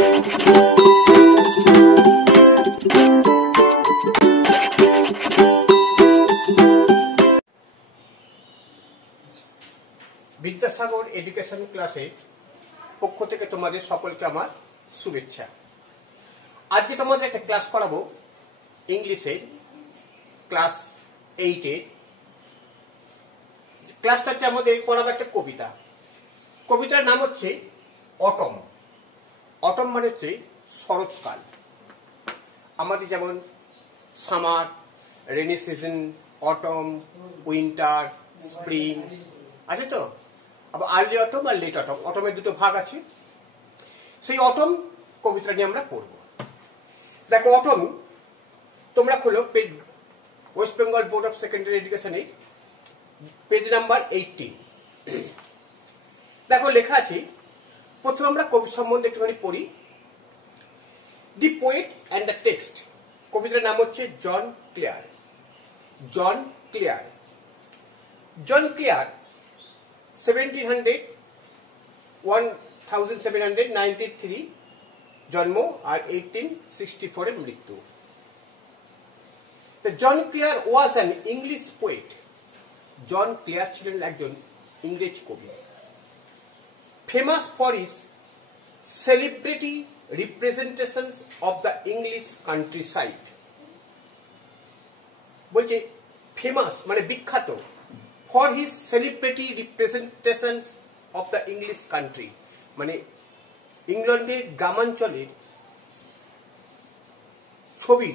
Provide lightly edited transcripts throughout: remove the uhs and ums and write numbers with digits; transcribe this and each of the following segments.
Vidyasagar education ক্লাসের পক্ষ থেকে তোমাদের সকলকে আমার শুভেচ্ছা। আজকে তোমাদের একটা ক্লাস করাবো ইংলিশের ক্লাস 8-এর। ক্লাসটা হচ্ছে আমাদের পড়াবো একটা কবিতা। কবিতার নাম হচ্ছে অটম। অটম মানে হচ্ছে শরৎকাল। আমাদের যেমন summer, rainy season, autumn, winter, spring আছে তো। আবার আর্লি অটম আর লেট অটম, অটমের দুটো ভাগ আছে। সেই অটম কবিতা নিয়ে আমরা পড়ব। দেখো, অটম তোমরা খোলো West Bengal board of secondary এডুকেশনে পেজ নাম্বার 18। দেখো লেখা আছে, প্রথমে আমরা কবি সম্বন্ধে একটুখানি পড়ি। The poet and the text. কবিতার নাম হচ্ছে John Clare. John Clare. John Clare 1793 জন্ম আর 1864 মৃত্যু। John Clare was an English poet. John Clare ছিলেন একজন ইংরেজ কবি। Famous for his celebrity representations of the English countryside. বলছে ফেমাস মানে বিখ্যাত, for his celebrity representations of the English country মানে ইংল্যান্ডের গ্রামাঞ্চলের ছবি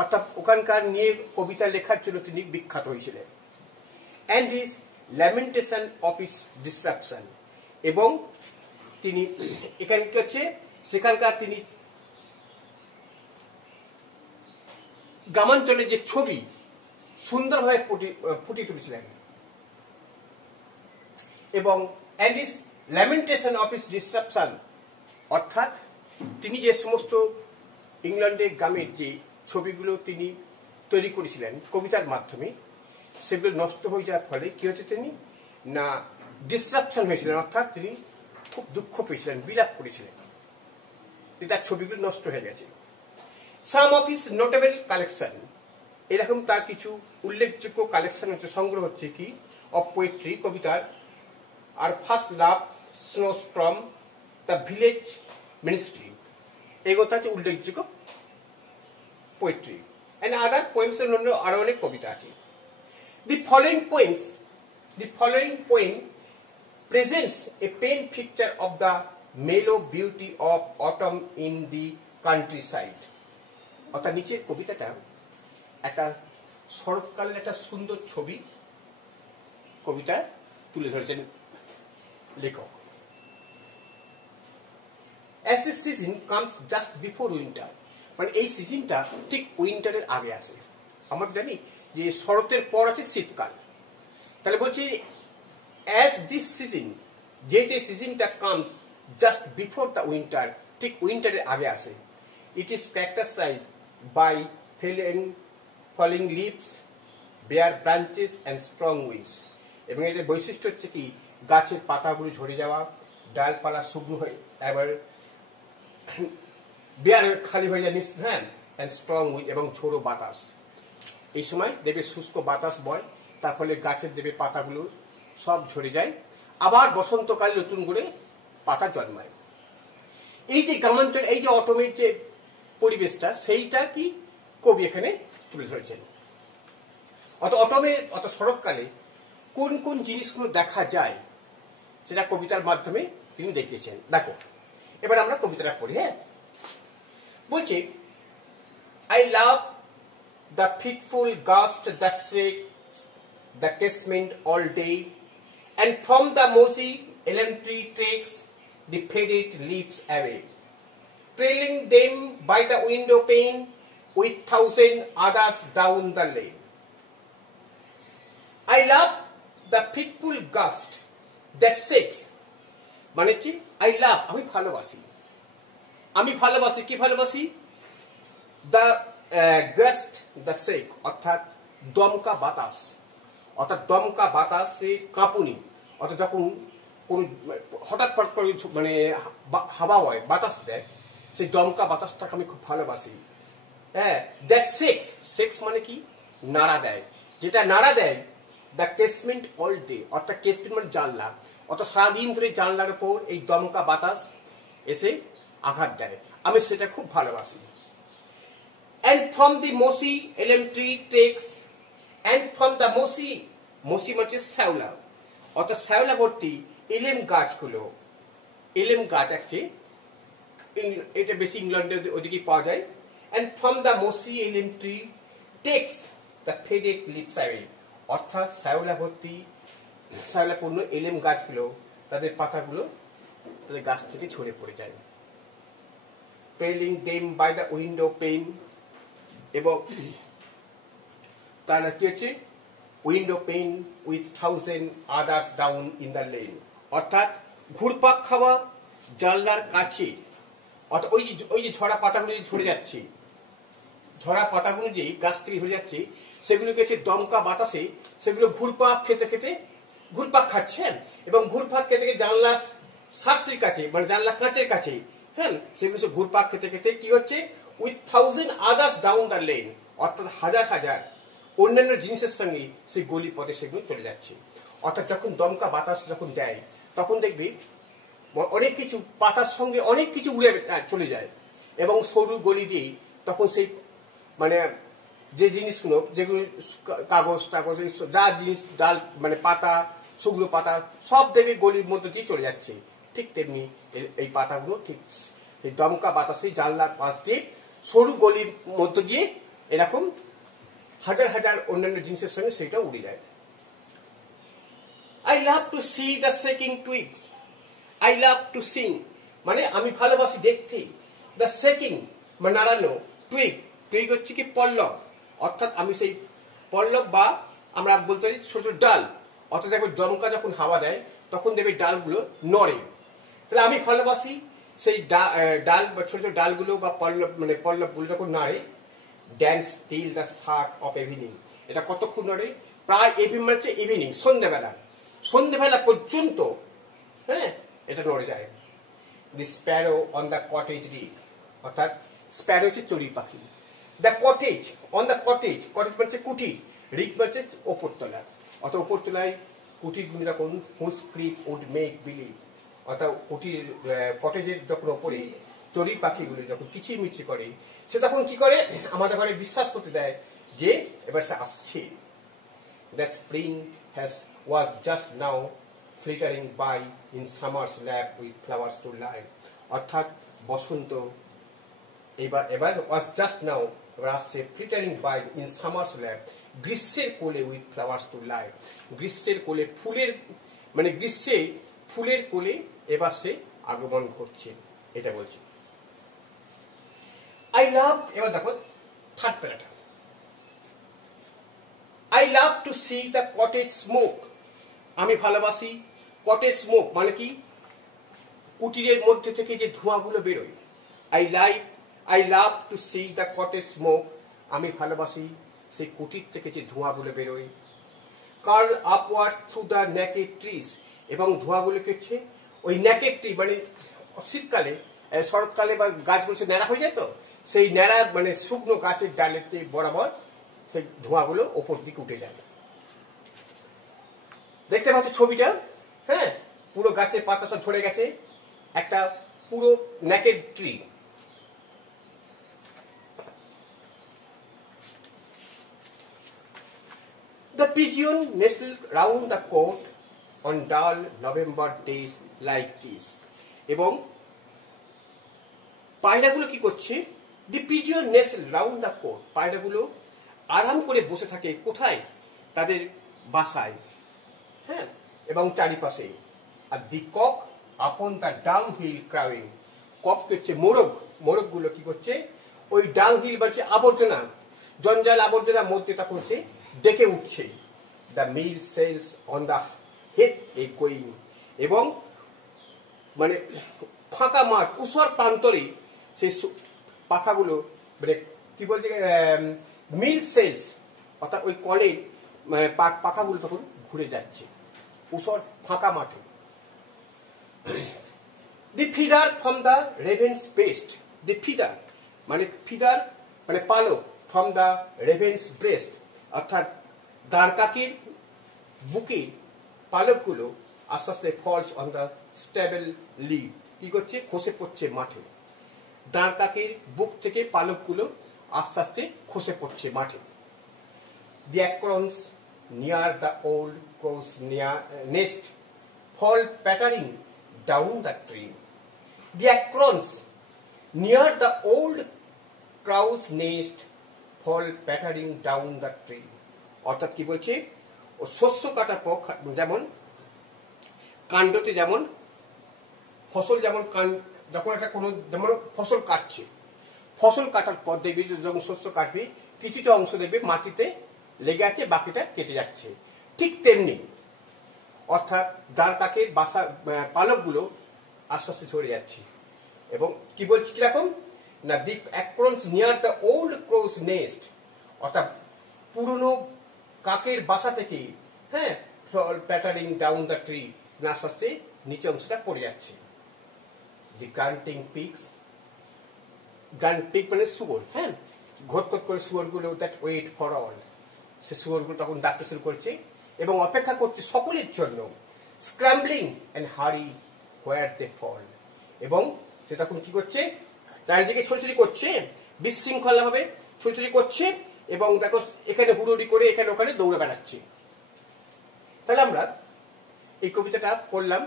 অর্থাৎ ওখানকার নিয়ে কবিতা লেখার জন্য তিনি বিখ্যাত হয়েছিলেন। And his lamentation of its disruption. এবং তিনি এখানে কি হচ্ছে, সেখানকার তিনি গ্রামাঞ্চলের যে ছবি সুন্দরভাবে ফুটিয়ে তুলেছিলেন। এবং and is lamentation of is disruption, অর্থাৎ তিনি যে সমস্ত ইংল্যান্ডের গ্রামের যে ছবিগুলো তিনি তৈরি করেছিলেন কবিতার মাধ্যমে, সেগুলো নষ্ট হয়ে যাওয়ার ফলে কি হচ্ছে, তিনি না ডিসরাপশন হয়েছিলেন, অর্থাৎ তিনি খুব দুঃখ পেয়েছিলেন, বিলাপ করেছিলেন যে তার ছবিগুলো নষ্ট হয়ে গেছে। সাম অফ হিজ নোটেবল কালেকশন। এরকম তার কিছু উল্লেখযোগ্য কালেকশন হচ্ছে, সংগ্রহ হচ্ছে কি অফ পোয়েট্রি কবিতার। আর first love, snowstorm, the village ministry, এগুলো হচ্ছে উল্লেখযোগ্য পোয়েট্রি। এন্ড আদার পোয়েমস আরো অনেক কবিতা আছে। The following poem presents a pale picture of the mellow beauty of autumn in the countryside. অর্থাৎ নিচের কবিতাটা একটা শরৎকালের একটা সুন্দর ছবি কবিতা তুলে ধরেছেন লেখক। As this season comes just before winter, মানে এই সিজনটা ঠিক উইন্টারের আগে আসে। আমরা জানি যে শরতের পর আছে শীতকাল, তাহলে বলছি as this season, যে সিজনটা comes just before the winter, ঠিক উইন্টারের আগে আসে, it is characterized by falling leaves, bare branches and strong winds. এবং এর বৈশিষ্ট্য হচ্ছে কি গাছের পাতাগুলো ঝরে যাওয়া, ডালপালা শুকনো হয়ে এবার বেয়ার খালি হয়ে যায়, হ্যাঁ, and strong wind এবং ঝোড়ো বাতাস। এই সময় দেবে শুষ্ক বাতাস বয়, তার ফলে গাছের দেবে পাতাগুলো সব ঝরে যায়, আবার বসন্তকালে নতুন করে পাতা জন্মায়। এই যে গ্রামাঞ্চল, এই যে অটমের যে পরিবেশটা, সেইটা কি কবি এখানে তুলে ধরেছেন। অত শরৎকালে কোন কোন জিনিসগুলো দেখা যায় সেটা কবিতার মাধ্যমে তিনি দেখিয়েছেন। দেখো, এবার আমরা কবিতাটা পড়ি। হ্যাঁ, বলছে, I love the fitful gust that shakes the casement all day, and from the mossy elm tree takes the faded leaves away, trailing them by the window pane with thousand others down the lane. I love the fitful gust that shakes, মানে কি I love, আমি ভালোবাসি, কি ভালোবাসি, the gust, the shake, অর্থাৎ দমকা বাতাস, অর্থাৎ দমকা বাতাসে কাঁপুনি, অর্থাৎ যখন কোন হঠাৎ করে মানে হাওয়া হয়, বাতাস দেয়, সেই দমকা বাতাসটাকে আমি খুব ভালোবাসি। হ্যাঁ, দ্যাট সেক্স, সেক্স মানে কি? নাড়া দেয়, যেটা নাড়া দেয়। দ্য কেসমেন্ট অল ডে, অর্থাৎ কেসমেন্ট মানে জানলা, অর্থাৎ সারাদিন ধরে জানলার উপর এই দমকা বাতাস এসে আঘাত দেয়, আমি সেটা খুব ভালোবাসি। And from the mossy elm tree takes, and from the mossy, mossy মানে শ্যাওলা, অর্থাৎ শ্যাওলা ভর্তি এলেম গাছগুলো, এলেম গাছ আছে, এটা বেশি ইংল্যান্ডের ওদিকে পাওয়া যায়। And from the mossy elm tree takes the faded leaves away, অর্থাৎ শ্যাওলা ভর্তি, শ্যাওলাপূর্ণ এলেম গাছগুলো তাদের পাতাগুলো তাদের গাছ থেকে ঝরে পড়ে যায়। Trailing them by the window pane, এবং তারা কি হচ্ছে? Window pane with 1000 others down in the lane, অর্থাৎ ঘুরপাক খাওয়া জানলার কাছে, অর্থাৎ ওই যে ঝরা পাতাগুলো ঝরে যাচ্ছে, ঝরা পাতাগুলো যে গাছ থেকে ঝরে যাচ্ছে, সেগুলোকে হচ্ছে দমকা বাতাসে সেগুলো ঘুরপাক খেতে খেতে ঘুরপাক খাচ্ছেন, এবং ঘুরপাক খেতে খেতে জানলার শার্সির কাছে, মানে জানলা কাঁচের কাছে, হ্যাঁ, সেগুলো সব ঘুরপাক খেতে খেতে কি হচ্ছে? With 1000 others down the lane, অর্থাৎ হাজার হাজার অন্যান্য জিনিসের সঙ্গে সেই গলি পথে সেগুলো চলে যাচ্ছে। অর্থাৎ যখন দমকা বাতাস যখন দেয়, তখন দেখবি অনেক কিছু পাতার সঙ্গে অনেক কিছু উড়ে চলে যায়, এবং সরু গলি দিয়ে তখন সেই মানে যে জিনিসগুলো, যেগুলো কাগজ টাগজ যা জিনিস, ডাল মানে পাতা, শুকনো পাতা সব দেখবি গলির মধ্যে দিয়ে চলে যাচ্ছে। ঠিক তেমনি এই পাতাগুলো ঠিক এই দমকা বাতাসে জানলার পাশ দিয়ে সরু গলির মধ্য দিয়ে এরকম হাজার হাজার অন্যান্য জিনিসের সঙ্গে সেটা উড়ে যায়। I love to see the shaking twigs, I love to sing, মানে আমি ভালোবাসি দেখতে, the shaking মানে নাড়ানো, twig, twig হচ্ছে কি পল্লব, অর্থাৎ আমি সেই পল্লব বা আমরা বলতে পারি ছোট ডাল, অর্থাৎ দেখবে দমকা যখন হাওয়া দেয় তখন দেখবে ডালগুলো নড়ে, তাহলে আমি ভালোবাসি সেই ডাল বা ছোট ছোট ডালগুলো বা পল্লব মানে পল্লবগুলো যখন নাড়ে। Dance till the shirt of evening, এটা কতক্ষণ নড়ে? প্রায় ইভিনিং, সন্ধ্যেবেলা, সন্ধ্যেবেলা পর্যন্ত, হ্যাঁ, এটা নড়ে যায়। দি স্প্যারো অন দ্য কটেজ রিক, অর্থাৎ স্প্যারো হচ্ছে চড়ুই পাখি। The cottage on the cottage, cottage মানে কুটির, রিক মানে ওপরতলা, অর্থাৎ ওপরতলায় কুটিরগুলি যখন হুস ক্রিক উড মেক বিলিভ, অর্থাৎ কুটির কটেজের যখন ওপরে চড়ুই পাখিগুলি যখন কিচিরমিচির করে, সে তখন কি করে? আমাদের ঘরে বিশ্বাস করতে দেয় যে এবার সে আসছে। That spring was just now flittering by in summer's lap with flowers to lie, অর্থাৎ বসন্ত এবার was just now এবার আসছে flittering by in summer's lap, গ্রীষ্মের কোলে with flowers to lie, গ্রীষ্মের কোলে ফুলের মানে গ্রীষ্মে ফুলের কোলে এবার সে আগমন ঘটছে, এটা বলছে। I love, এবার দেখো third প্যারাটা, I love to see the cottage smoke, আমি ভালোবাসি কটেজ স্মোক মানে কি? কুটিরের মধ্যে থেকে যে ধোঁয়াগুলো বেরোয়। I love to see the cottage smoke, আমি ভালোবাসি সেই কুটির থেকে যে ধোঁয়াগুলো বেরোয়। Curl upward through the naked trees, এবং ধোঁয়াগুলোকে হচ্ছে ওই naked tree মানে শীতকালে, শরৎকালে বা গাছগুলো সে ন্যাড়া হয়ে যায়, তো সেই ন্যাড়া মানে শুকনো গাছের ডালেতে বরাবর সেই ধোঁয়াগুলো ওপর দিকে উঠে যায়। দেখতে পাচ্ছ ছবিটা, হ্যাঁ, পুরো গাছের পাতা সব ঝরে গেছে, একটা পুরো naked tree. The pigeon nestled round the court on dull November days like this, এবং পায়রাগুলো কি করছে? The pigeon nestled round the court, পায়রাগুলো আরাম করে বসে থাকে কোথায়? তাদের বাসায়, হ্যাঁ, এবং চারিপাশে। আর দি কক আপন দ্য ডাং হিল ক্রাউইং, কক হচ্ছে মোরগ, মোরগগুলো কি করছে? ওই ডাং হিল বলছে আবর্জনা, জঞ্জাল আবর্জনার মধ্যে তখন সে ডেকে উঠছে। The mill sails on the heath a going, এবং মানে ফাঁকা মাঠ উষর প্রান্তরে সেই পাখাগুলো মানে কি বলছে মিল সেলস, অর্থাৎ ওই কলের মানে পাখাগুলো তখন ঘুরে যাচ্ছে উষর ফাঁকা মাঠে। The feather from the raven's breast, the feather মানে ফিদার মানে পালক ফ্রম দ্য রেভেন্স ব্রেস্ট, অর্থাৎ দাঁড় কাকির বুকে পালকগুলো আস্তে আস্তে falls on the stable leave, কি করছে, খসে পড়ছে মাঠে। দাঁড় কাকির বুক থেকে পালকগুলো আস্তে আস্তে খসে পড়ছে মাঠে। The acorns near the old crow's nest fall pattering down the tree. The acorns near the old crow's nest fall pattering down the tree, অর্থাৎ কি বলছে, ও শস্য কাটার পর যেমন কাণ্ডতে যেমন ফসল, যেমন যখন একটা কোনো যেমন ফসল কাটছে, ফসল কাটার পর দেখবি যখন শস্য কাটবি কিছুটা অংশ দেখবে মাটিতে লেগে আছে, বাকিটা কেটে যাচ্ছে। ঠিক তেমনি অর্থাৎ দাঁড় কাকের বাসা পালকগুলো আস্তে আস্তে ঝরে যাচ্ছে। এবং কি বলছি কিরকম না, the acorns near the old crow's nest, অর্থাৎ পুরনো কাকের বাসা থেকে, হ্যাঁ, প্যাটারিং ডাউন দ্য ট্রি, আস্তে আস্তে নিচে অংশটা পড়ে যাচ্ছে। দি গ্রান্টিং পিগস, গ্রান্ট পিগ মানে শুয়োর, হ্যাঁ, ঘটঘট করে শুয়োরগুলো দ্যাট ওয়েট ফর অল, সে শুয়োরগুলো তখন ডাকতে শুরু করছে এবং অপেক্ষা করছে সকলের জন্য। স্ক্র্যাম্বলিং অ্যান্ড হারি হোয়ার দে ফল, এবং সে তখন কি করছে, চারিদিকে ছোটাছুটি করছে, বিশৃঙ্খলা ভাবে ছোটাছুটি করছে এবং দেখো এখানে হুড়োড়ি করে এখানে ওখানে দৌড়ে বেড়াচ্ছে। তাহলে আমরা এই কবিতাটা পড়লাম,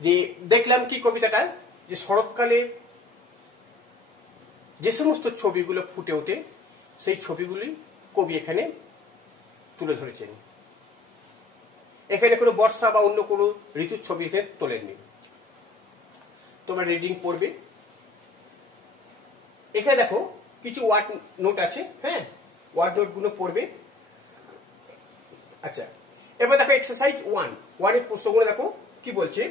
যে দেখলাম কি কবিতাটা, যে শরৎকালে যে সমস্ত ছবিগুলো ফুটে ওঠে সেই ছবিগুলি কবি এখানে তুলে ধরেছেন। এখানে কোনো বর্ষা বা অন্য কোনো ঋতুর ছবি এখানে তোলেননি। তোমরা রিডিং পড়বে। এখানে দেখো কিছু ওয়ার্ড নোট আছে, হ্যাঁ, ওয়ার্ড নোট গুলো পড়বে। আচ্ছা, এবার দেখো এক্সারসাইজ 1 এর প্রশ্নগুলো দেখো কি বলছে।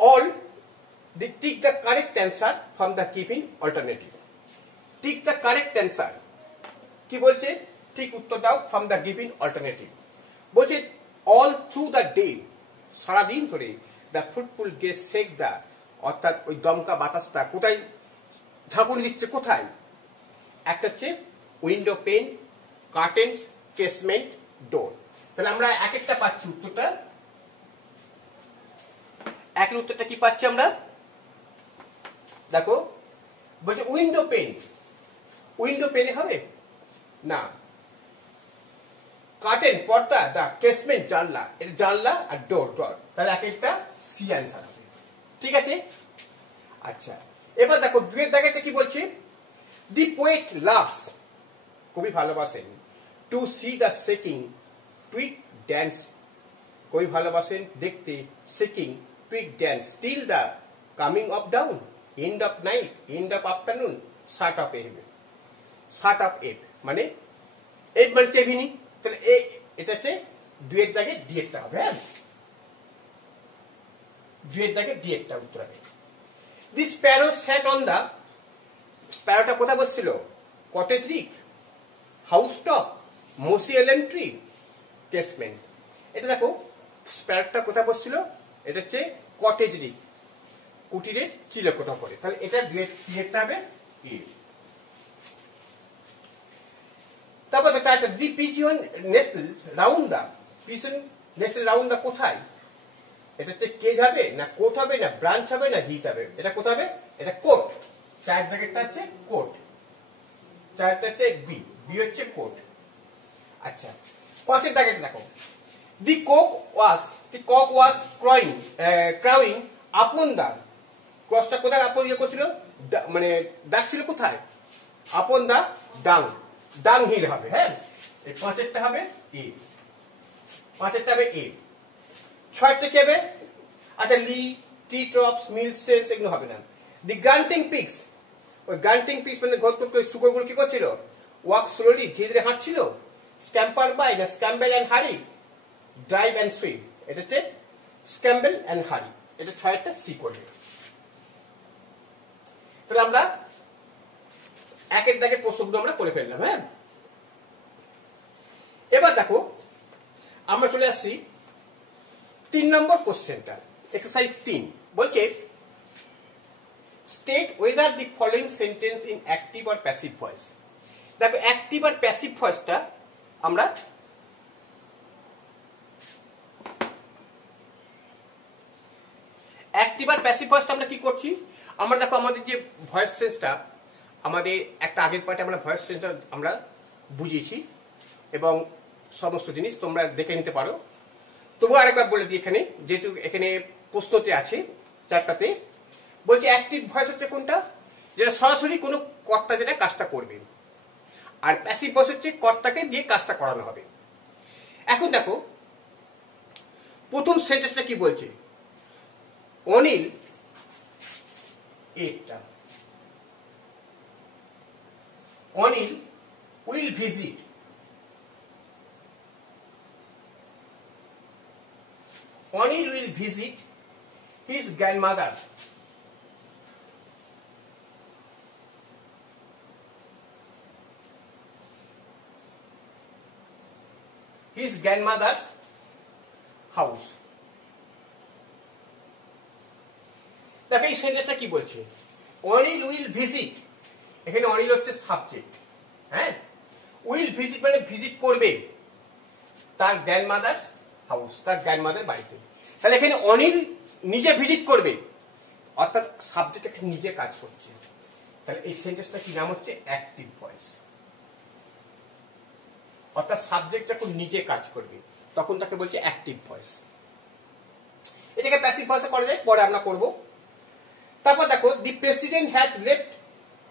All the tick the correct answer from the given alternative. Tick the correct answer কি বলছে, ঠিক উত্তর দাও ফ্রম দ্য গিভেন অল্টারনেটিভ। বলছে অল থ্রু দ্য ডে, সারাদিন ধরে, the fruitful guess shake the, অর্থাৎ ওই দমকা বাতাসটা কোথায় ঝাঁকুনি দিচ্ছে, কোথায়, একটা হচ্ছে উইন্ডো পেন, কার্টেন্স, কেসমেন্ট, ডোর। তাহলে আমরা এক একটা পাচ্ছি উত্তরটা। একের উত্তরটা কি পাচ্ছি আমরা, দেখো বলছে উইন্ডো পেন, উইন্ডো পেনে হবে না, কার্টেন পর্দা, দা কেসমেন্ট জানলা, এটা জানলা, আর ডোর ডোর, তাহলে এক একটা সি অ্যান্সার হবে। ঠিক আছে, আচ্ছা এবার দেখো দুয়ের দাগেটা কি বলছে, দি পোয়েট লাভস, কবি ভালোবাসেন, to see the shaking twig dance, কবি ভালোবাসেন দেখতে shaking twig dance, till the coming of dawn, end of night, end of afternoon, shut of eve, shut of eve মানে এভ মানে চেভিনি, তাহলে এটা হচ্ছে দুয়ের দাগে ডিএকটা হবে, হ্যাঁ, দুয়ের দাগে ডিএকটা উত্তর হবে। দি স্প্যারো স্যাট অন দা, স্প্যারোটা কোথায় বসছিল, কটেজ রিক, হাউস টপ, মসি এলেন ট্রি, কেসমেন্ট। এটা দেখো স্প্যারোটা কোথায় বসছিল, এটা হচ্ছে কটেজ রিক, কুটিরের চিলেকোঠা করে, তাহলে এটা ডিএকটা হবে এ। তারপর দি পিজিয়ন নেস্টল রাউন্ড দা, পিজন নেস্টল রাউন্ড দা কোথায়, এটা হচ্ছে কেজ হবে না কোট হবে না ব্রাঞ্চ হবে না হিট হবে, এটা কোথায় হবে, এটা কোট, চায়ের দাগেরটা হচ্ছে কোট, চায়েরটা হচ্ছে বি, বি হচ্ছে কোট। আচ্ছা পাঁচের দাগের দেখো, দি কক ওয়াজ ক্রাউইং আপন দা, ক্রসটা কোথায় আপন ইয়ে করছিল, মানে ডাকছিল কোথায়, আপন দা ডাং, ডাং হিল হবে, হ্যাঁ, এই পাঁচেরটা হবে এ, পাঁচেরটা হবে এ। ছয়টা কি হবে, আচ্ছা লি, টি ট্রপস, মিল সেলস এগুলো হবে না। দি গ্রান্টিং পিগস, ওই গ্রান্টিং পিগস মানে ঘটঘট করে শুকরগুলো কি করছিল, ওয়াক স্লোলি, ধীরে ধীরে হাঁটছিল, স্ক্যাম্পার বাই না স্ক্যাম্বেল অ্যান্ড হারি, ড্রাইভ অ্যান্ড সুইম, এটা হচ্ছে স্ক্যাম্বেল অ্যান্ড হারি, এটা ছয়টা সি করবে। তাহলে আমরা একের দাগের প্রশ্নগুলো আমরা করে ফেললাম, হ্যাঁ। এবার দেখো আমরা চলে আসছি 3 নম্বর কোশ্চেনটা, এক্সারসাইজ 3 বলছে state whether the following sentence in active আর প্যাসিভ ভয়েস। দেখো অ্যাক্টিভ আর প্যাসিভ ভয়েসটা আমরা অ্যাক্টিভ আর প্যাসিভ ভয়েসটা আমরা কি করছি, আমরা দেখো আমাদের যে ভয়েস সেন্সটা, আমাদের একটা আগের পার্টে আমরা ভয়েস সেন্সটা আমরা বুঝিয়েছি এবং সমস্ত জিনিস তোমরা দেখে নিতে পারো। তবু আরেকবার বলে দিই, এখানে যেহেতু এখানে প্রশ্নতে আছে চারটাতে, বলছে অ্যাক্টিভ ভয়েস হচ্ছে কোনটা, যেটা সরাসরি কোনো কর্তা যেটা কাজটা করবে, আর প্যাসিভ ভয়েস হচ্ছে কর্তাকে দিয়ে কাজটা করানো হবে। এখন দেখো প্রথম সেন্টেন্সটা কি বলছে, অনিল এটা Anil will visit Anil will visit his grandmother. His grandmother's house. দেখো এই সেন্টেন্সটা কি বলছে, অনিল উইল ভিজিট, এখানে অনিল হচ্ছে সাবজেক্ট, হ্যাঁ, উইল ভিজিট মানে ভিজিট করবে তার গ্র্যান্ডমাদার্স হাউস, তার গ্র্যান্ডমাদার বাড়িতে। তাহলে এখানে অনিল নিজে ভিজিট করবে, অর্থাৎ সাবজেক্ট এখানে নিজে কাজ করছে। তাহলে এই সেন্টেন্সটা কি নাম হচ্ছে অ্যাক্টিভ ভয়েস, অর্থাৎ সাবজেক্ট যখন নিজে কাজ করবে তখন তাকে বলছে অ্যাক্টিভ ভয়েস। এটাকে প্যাসিভ ভয়েসে করা যায়, পরে আমরা করব। তারপর দেখো the president has left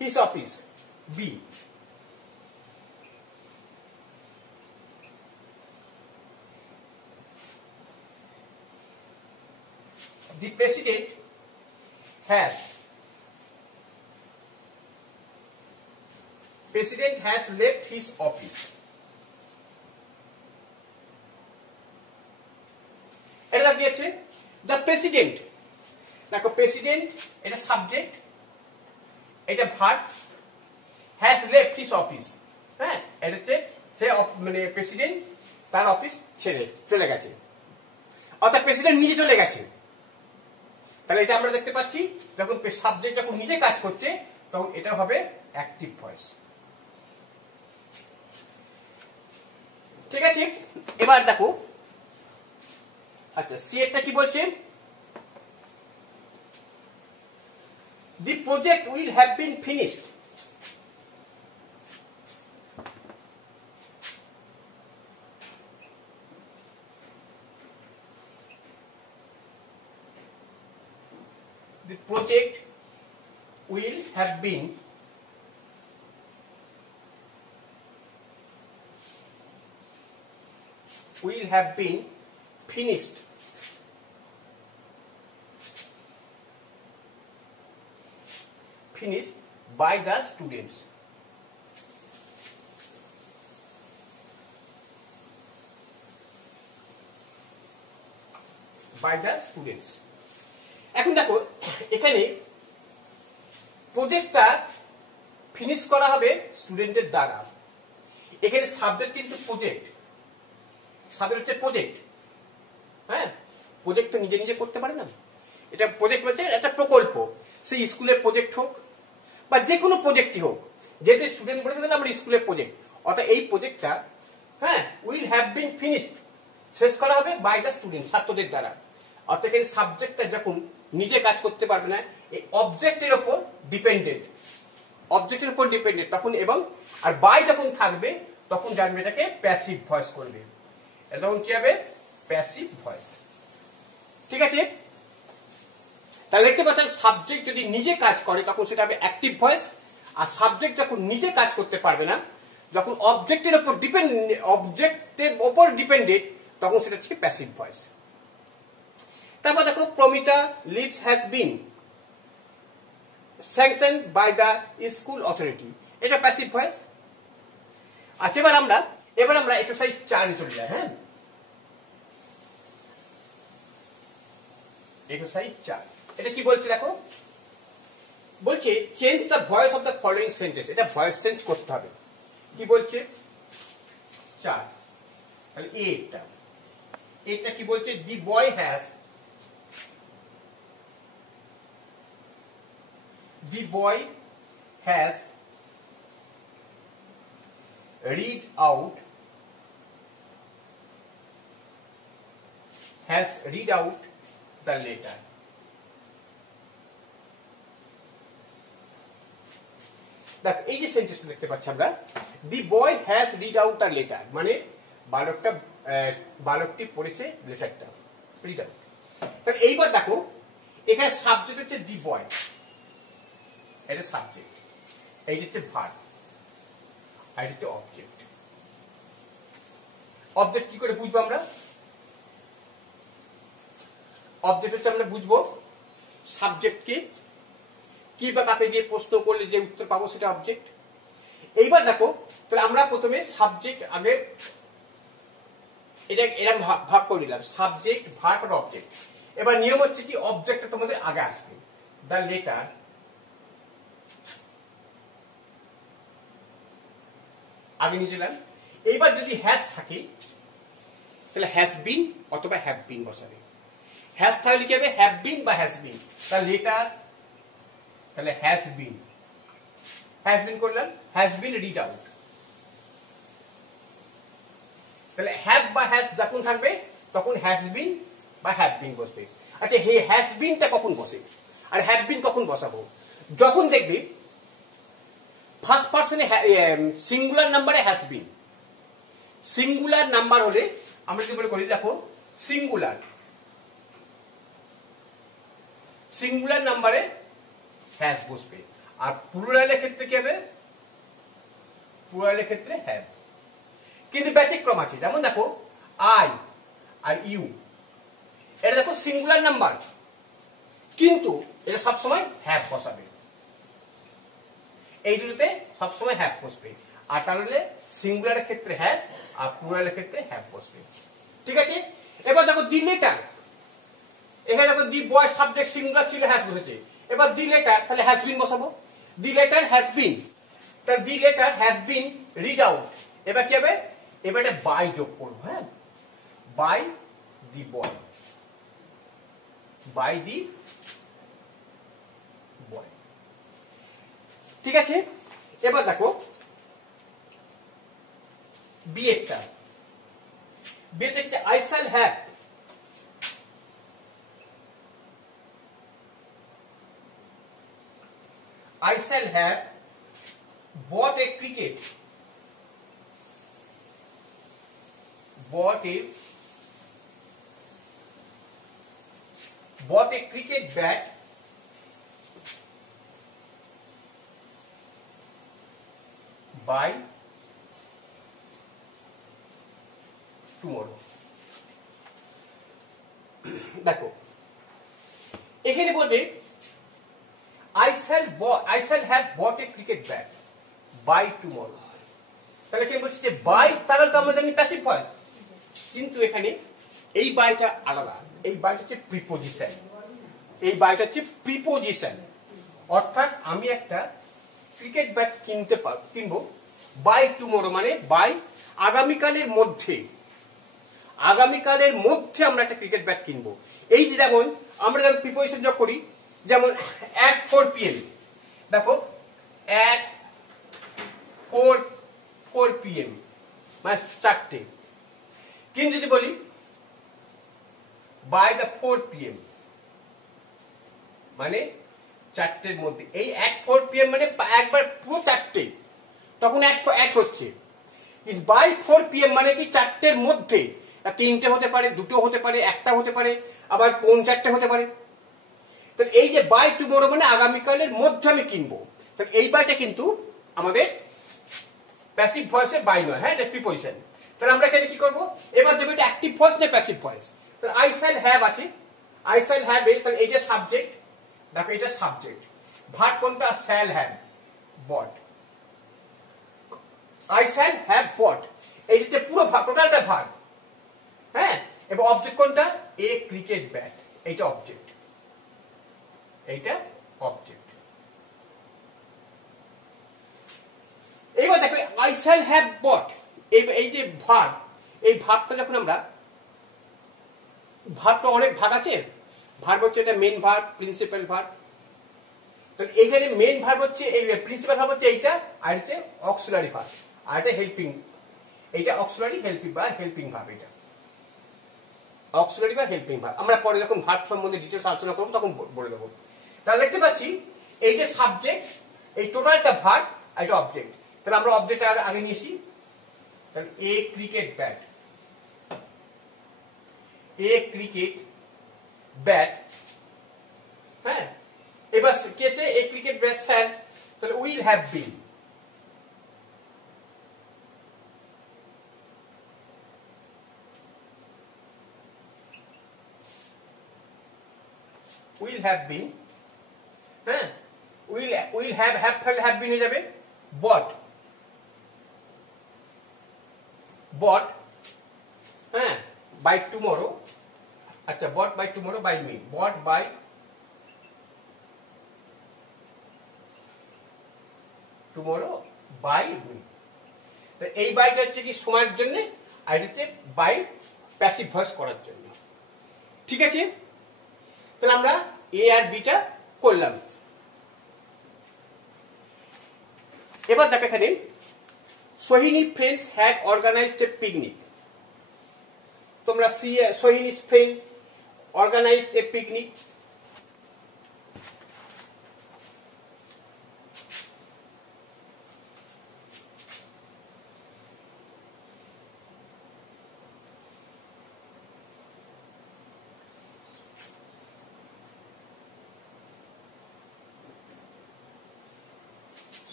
his office, B. The president has left his office. এটা দিয়েছে the president, দেখো প্রেসিডেন্ট এটা সাবজেক্ট, এটা verb, has left his office, হ্যাঁ, এটা হচ্ছে সে মানে প্রেসিডেন্ট তার অফিস ছেড়ে চলে গেছে, অর্থাৎ প্রেসিডেন্ট নিজে চলে গেছে। তাহলে এটা আমরা দেখতে পাচ্ছি যখন সাবজেক্ট যখন নিজে কাজ করছে তখন এটা হবে অ্যাক্টিভ ভয়েস। ঠিক আছে, এবার দেখো আচ্ছা সি এরটা কি বলছে, the project will have been finished, the project will have been finished by the students. এখন দেখো এখানে প্রজেক্টটা ফিনিশ করা হবে স্টুডেন্টের দ্বারা। এখানে সাবজেক্ট কিন্তু প্রজেক্ট, সাবজেক্ট হচ্ছে প্রজেক্ট, হ্যাঁ, প্রজেক্ট তো নিজে নিজে করতে পারে না, এটা প্রজেক্ট হচ্ছে একটা প্রকল্প, সেই স্কুলের প্রজেক্ট হোক বা যে কোনো প্রজেক্টই হোক, যেহেতু স্টুডেন্ট বলেছে আমরা স্কুলের প্রজেক্ট, অর্থাৎ এই প্রজেক্টটা হ্যাঁ উইল হ্যাভ বিন ফিনিশড শেষ করা হবে বাই দ্য স্টুডেন্ট, ছাত্রদের দ্বারা। অর্থাৎ এই সাবজেক্টটা যখন নিজে কাজ করতে পারবে না, এই অবজেক্টের উপর ডিপেন্ডেন্ট, তখন এবং আর বাই যখন থাকবে তখন জানবে এটাকে প্যাসিভ ভয়েস করবে, এটা তখন কি হবে প্যাসিভ ভয়েস। ঠিক আছে, তাহলে দেখতে পাচ্ছেন সাবজেক্ট যদি নিজে কাজ করে তখন সেটা হবে অ্যাক্টিভ ভয়েস, আর সাবজেক্ট যখন নিজে কাজ করতে পারবে না, যখন অবজেক্টের উপর ডিপেন্ডেন্ট তখন সেটা হচ্ছে প্যাসিভ ভয়েস। তারপর দেখো Pramita leaves has been sanction by the school authority, এটা প্যাসিভ ভয়েস। আচ্ছা এবার আমরা এক্সারসাইজ 4 চলে যাই। হ্যাঁ, এক্সারসাইজ 4 এটা কি বলছে দেখো, বলছে change the voice of the following sentence, এটা ভয়েস চেঞ্জ করতে হবে। কি বলছে 4, তাহলে এটা কি বলছে, the boy has the boy has read out the letter. দেখ এই যে সেন্টেন্সটা দেখতে পাচ্ছি আমরা, the boy has read out the letter, মানে বালকটি পড়েছে লেটারটা, রিড আউট। তাহলে এইবার দেখো এখানে সাবজেক্ট হচ্ছে দি বয়, এটা সাবজেক্ট, এইটা হচ্ছে ভার্ব, আর এটা হচ্ছে অবজেক্ট। অবজেক্ট কি করে বুঝবো আমরা? অবজেক্ট হচ্ছে আমরা বুঝবো সাবজেক্টকে কি বা কাকে দিয়ে প্রশ্ন করলে যে উত্তর পাবো সেটা অবজেক্ট। এইবার দেখো তাহলে আমরা প্রথমে সাবজেক্ট আগে এটা এরকম ভাগ করে নিলাম, সাবজেক্ট ভার্ব আর অবজেক্ট। এবার নিয়ম হচ্ছে কি অবজেক্টটা তোমাদের আগে আসবে, দ্য লেটার আগে নিয়ে নিলাম। এইবার যদি হ্যাজ থাকে তাহলে হ্যাজ বিন অথবা হ্যাভ বিন বসাবে। হ্যাজ থাকলে কি হবে? হ্যাভ বিন বা হ্যাজ বিন। তাহলে লেটার তাহলে হ্যাজ বিন করলাম, হ্যাজ বিন রিড আউট। তাহলে হ্যাভ বা হ্যাজ যখন থাকবে তখন হ্যাজ বিন বা হ্যাভ বিন বসবে। আচ্ছা হে হ্যাজ বিনটা কখন বসে আর হ্যাভ বিন কখন বসাবো? যখন দেখবে ফার্স্ট পার্সনে সিঙ্গুলার নাম্বারে হ্যাজ বিন। সিঙ্গুলার নাম্বার হলে আমরা কি বলে করি, দেখো সিঙ্গুলার নাম্বারে হ্যাজ বসবে, আর প্লুরালের ক্ষেত্রে কি হবে? প্লুরালের ক্ষেত্রে হ্যাভ। কিন্তু ব্যতিক্রম আছে, যেমন দেখো আই আর ইউ, এটা দেখো সিঙ্গুলার নাম্বার কিন্তু এটা সবসময় হ্যাভ বসাবে, এই দুটোতে সবসময় হ্যাভ বসবে। আর তাহলে সিঙ্গুলারের ক্ষেত্রে হ্যাজ আর প্লুরালের ক্ষেত্রে হ্যাভ বসবে। ঠিক আছে? এবার দেখো দি লেটার, এখানে দেখো দি বয় সাবজেক্ট সিঙ্গুলার ছিল, হ্যাজ বসেছে। এবার দি লেটার তাহলে হ্যাজ বিন বসাবো, দি লেটার হ্যাজ বিন, তাহলে the letter has been read out. এবার কি হবে? এবার এটা বাই যোগ করবো, হ্যাঁ, by the boy, by the বয়। ঠিক আছে? এবার দেখো বিয়েটা কি? I shall have, I shall have bought a cricket, bat by tomorrow. দেখো এখানে বলবে I shall have bought a cricket bat by tomorrow. তাহলে কি বলছে যে বাই, তাহলে তো আমরা জানি প্যাসিভ ভয়েস, কিন্তু এখানে এই বাইটা আলাদা, এই বাইটা হচ্ছে প্রিপোজিশন, এই বাইটা হচ্ছে প্রিপোজিশন। অর্থাৎ আমি একটা ক্রিকেট ব্যাট কিনবো বাই টুমোরো, মানে বাই আগামীকালের মধ্যে, আমরা একটা ক্রিকেট ব্যাট কিনবো। এই যে যেমন আমরা যখন প্রিপোজিশন যোগ করি, যেমন at 4 PM, দেখো at 4 PM মানে 4টে। কিন্তু যদি বলি by the 4 PM মানে 4টের মধ্যে, এই at 4 PM মানে একবার পুরো 4টে, তখন এক হচ্ছে। কিন্তু by 4 PM মানে কি 4টের মধ্যে, 3টে হতে পারে, 2টো হতে পারে, 1টা হতে পারে, আবার 4টে হতে পারে। তাহলে এই যে বাই টুমোরো মানে আগামীকালের মধ্যে আমি কিনবো, তাহলে এই বাইটা কিন্তু আমাদের প্যাসিভ ভয়েসের বাই নয়, হ্যাঁ, এটা প্রিপোজিশন। তাহলে আমরা এখানে কি করবো? এবার দেবো এটা অ্যাক্টিভ ভয়েস না প্যাসিভ ভয়েস। তাহলে আই শ্যাল হ্যাভ আছে, আই শ্যাল হ্যাভ এ, তাহলে এই যে সাবজেক্ট, দেখো এটা সাবজেক্ট, ভার্ব কোনটা? Shall have bought, I shall have bought, এই যে পুরো টোটালটা ভার্ব, হ্যাঁ। এবং অবজেক্ট কোনটা? এ ক্রিকেট ব্যাট, এইটা অবজেক্ট, এইটা অবজেক্ট। এইবার দেখো আই শ্যাল হ্যাভ বট, এই যে ভার্ব, এই ভার্বটা যখন আমরা, ভার্বটা অনেক ভাগ আছে, ভার্ব হচ্ছে এটা মেন ভার্ব, প্রিন্সিপাল ভার্ব। তো এখানে মেইন ভার্ব হচ্ছে এই প্রিন্সিপাল ভার্ব হচ্ছে এইটা, আর হচ্ছে অক্সিলারি ভার্ব, আর এটা হেল্পিং, এইটা অক্সিলারি হেল্পিং বা হেল্পিং ভার্ব, এটা অক্সিলারি বা হেল্পিং ভার্ব। আমরা পরে যখন ভার্ব সম্বন্ধে ডিটেইলস আলোচনা করব তখন বলে দেবো। তাহলে দেখতে পাচ্ছি এই যে সাবজেক্ট, এই টোটালটা ভার্ব আর এটা অবজেক্ট। তাহলে আমরা অবজেক্ট আগে নিয়েছি, তাহলে এ ক্রিকেট ব্যাট, এ ক্রিকেট ব্যাট। হ্যাঁ, এবার কি আছে, এ ক্রিকেট ব্যাট স্যার, তাহলে will have bin, will have বিন। হ্যাঁ, উইল হ্যাভ বিন হয়ে যাবে বট, বট। হ্যাঁ, বাই টুমরো, আচ্ছা but by tomorrow by me, but by tomorrow by me. এই বাইটা হচ্ছে কি সময়ের জন্য, আর এটা হচ্ছে বাই প্যাসিভ ভয়েস করার জন্য। ঠিক আছে, তাহলে আমরা এ আর বিটা করলাম। এবার দেখো এখানে Sohini friends had organised a picnic. তোমরা Sohini's friend organised a picnic.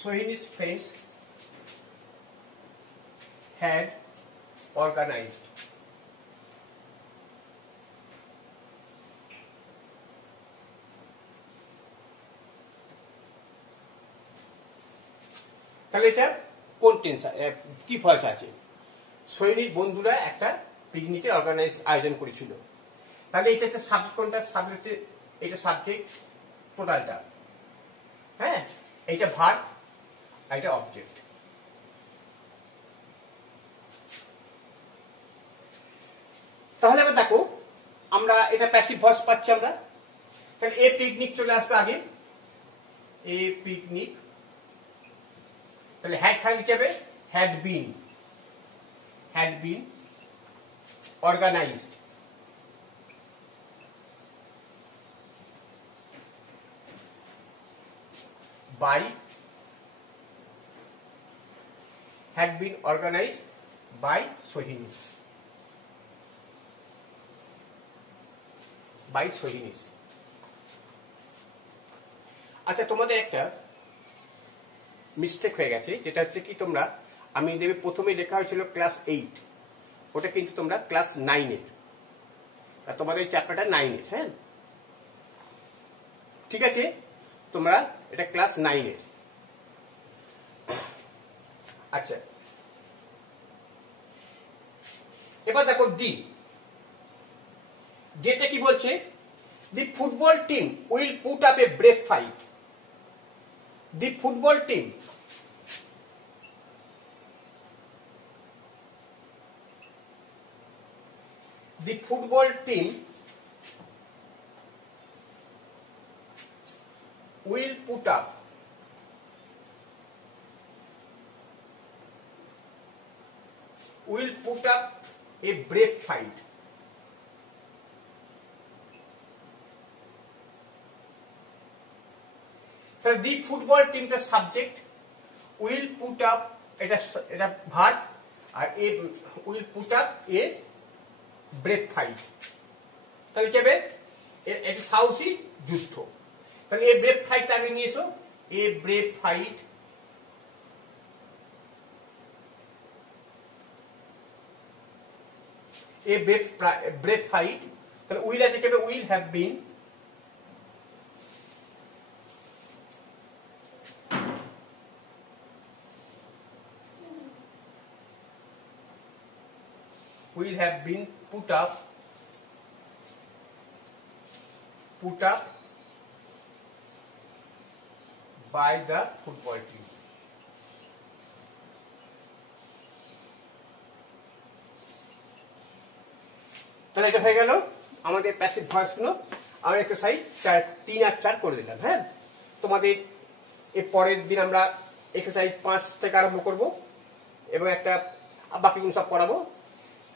Sohini's friends had organized তাহলে এটা কোন টেন্স, কি ভয়েস আছে? সোহিনীর বন্ধুরা একটা পিকনিকের আয়োজন করেছিল। তাহলে এটা হচ্ছে সাবজেক্ট, কোনটা সাবজেক্ট, এটা সাবজেক্ট টোটালটা। হ্যাঁ, এইটা ভার্ব, এটা অবজেক্ট। তাহলে এবার দেখো আমরা এটা প্যাসিভ ভয়েস পাচ্ছি আমরা। তাহলে এ পিকনিক চলে আসবে আগে, এ পিকনিক। তাহলে হ্যাড থাকলে যাবে had been organised, by had been organized by Sohini, by Sohinis। আচ্ছা, তোমাদের একটা মিস্টেক হয়ে গেছে, যেটা হচ্ছে কি তোমরা, আমি দেবে প্রথমে লেখা হয়েছিল ক্লাস 8, ওটা কিন্তু তোমরা ক্লাস 9-এর, তোমাদের এই চ্যাপ্টারটা 9-এর। হ্যাঁ, ঠিক আছে, তোমরা এটা ক্লাস 9-এর। আচ্ছা, এবার দেখো যেটা কি বলছে, the football team will put up a brave fight. The football team will put up a brave fight। তাহলে দি ফুটবল টিমটা সাবজেক্ট, উইল পুট আপ এটা ভার্ব, আর এ will put up a brave fight. তাহলে কি হবে, এটা সাহসী যুদ্ধ। তাহলে এ ব্রেভ ফাইট আগে নিয়ে এসো, এ ব্রেভ ফাইট, এ ব্রেভ ফাইট। তাহলে উইল আছে, কি হবে, will have bin, will have been put up by the football team। তাহলে এটা হয়ে গেল আমাদের প্যাসিভ ভয়েস গুলো। আমরা এক্সারসাইজ 3 আর 4 করে দিলাম। হ্যাঁ, তোমাদের এর পরের দিন আমরা এক্সারসাইজ 5 থেকে আরম্ভ করব এবং একটা বাকিগুলো সব পড়াবো।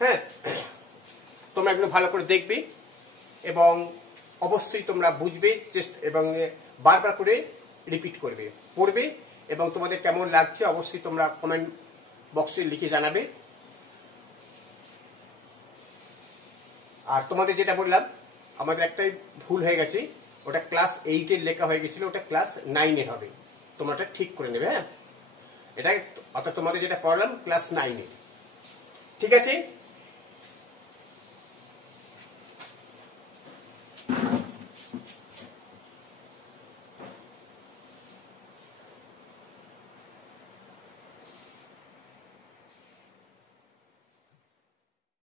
হ্যাঁ, তোমরা এগুলো ভালো করে দেখবে এবং অবশ্যই তোমরা বুঝবে এবং বারবার করে রিপিট করবে, পড়বে এবং তোমাদের কেমন লাগছে অবশ্যই তোমরা কমেন্ট বক্সে লিখে জানাবে। আর তোমাদের যেটা বললাম, আমাদের একটাই ভুল হয়ে গেছে, ওটা ক্লাস 8-এর লেখা হয়ে গেছিল, ওটা ক্লাস 9-এর হবে। তোমরা ওটা ঠিক করে নেবে। হ্যাঁ, এটা অর্থাৎ তোমাদের যেটা পড়লাম ক্লাস 9-এর। ঠিক আছে।